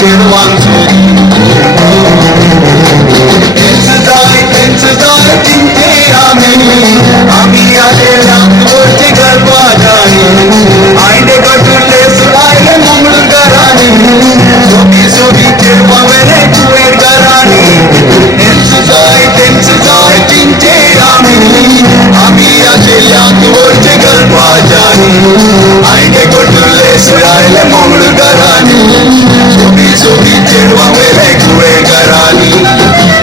चेडवांचो त्यांचं जाय चिंते आम्ही आलेला वरचे गरबाजानी आईने गटुले सुरायले मंगळ घरानी सोबी सोबी चेडवा वेळे कुवेर घरानी त्यांचं जाय चिंते आम्ही आलेला वरचे गरबाजानी आईने गटुले सुरायले मंगळ घरानी सोबी सोबी चेडवा वेळे कुवेर घरानी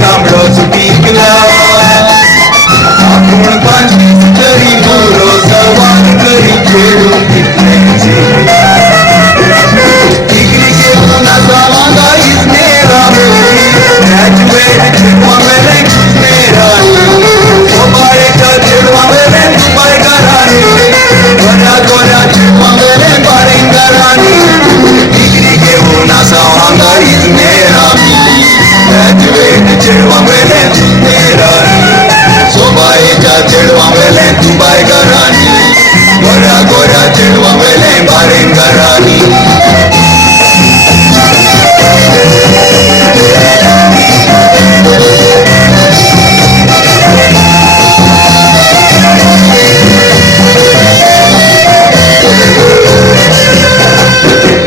तांबडो सुटीकला आपण पांचवीस तरी मोरो सवार करी खेळून घेतल्याचे डिग्री घेऊन असा वांगा इसनेरा ग्रॅज्युएट चेडवा मेरे कुसनेरा ओबाळेच्या चेडवा मेरे दुबाई घरानी गोऱ्या गोऱ्या चेडवा मेरे बारें घरानी डिग्री घेऊन असा वांगा इसनेरा ग्रॅज्युएट चेडवा मेले नेरानी सोबाईच्या चेडवा मेले दुबाई घरानी गोऱ्या गोऱ्या चेडवा मेले बारें घरानी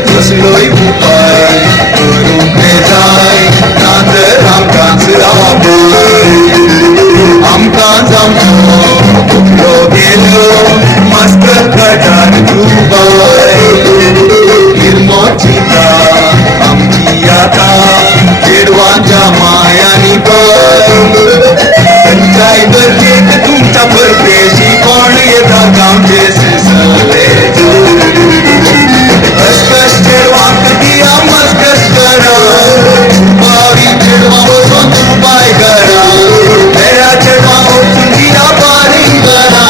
कसलोय उपाय करूंक जाय नातर आमकांच आमकां जावचो कुठलो गेलो मस्कत कटार दुबाय निर्मो चिता आमची आता चेडवांच्या मायांनी पय खंयच्याय गरजेक तुमच्या परदेशी कोण येता गांवचे सिसले मस्कस चेडवांक दिया मस्कस करा बावी चेडवा वचून दुबाय करा मेरा चेडवा वचून दिया बारींग करा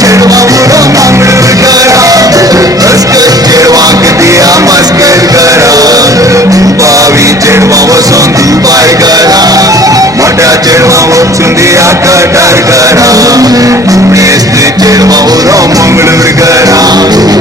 चेडवा उडो मंगळूर करा मस्कस चेडवांक दिया मस्कस करा बावी चेडवा वचून दुबाय करा मोठ्या चेडवा वचून दिया कटार करा चेडवा उडो मंगळूर करा